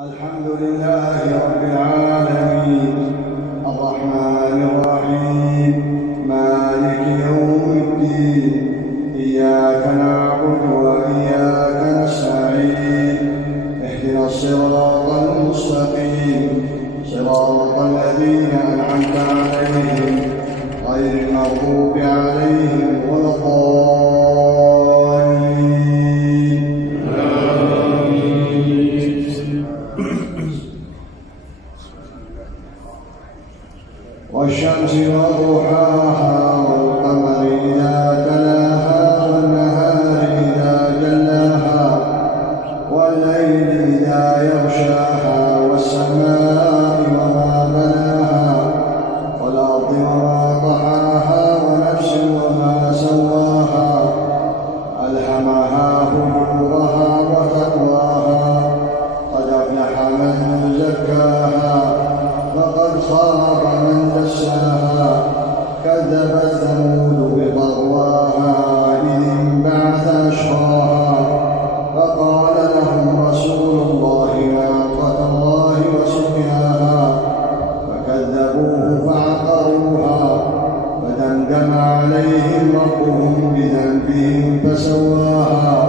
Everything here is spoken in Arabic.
الحمد لله رب العالمين الرحمن الرحيم مالك يوم الدين إياك نعبد وإياك نستعين اهدنا الصراط المستقيم صراط الذين أنعمت عليهم غير المغضوب عليهم ولا والشمس وضحاها والقمر إذا تلاها والنهار إذا جلاها والليل إذا يغشاها والسماء وما بناها والأرض وما طحاها ونفس وما سواها ألهمها فجورها وتقواها قد أفلح من زكاها وقد خاب من دساها كذبت ثمود بطغواها إذ انبعث أشقاها فقال لهم رسول الله ناقة الله وسقياها فكذبوه فعقروها فدمدم عليهم ربهم بذنبهم فسواها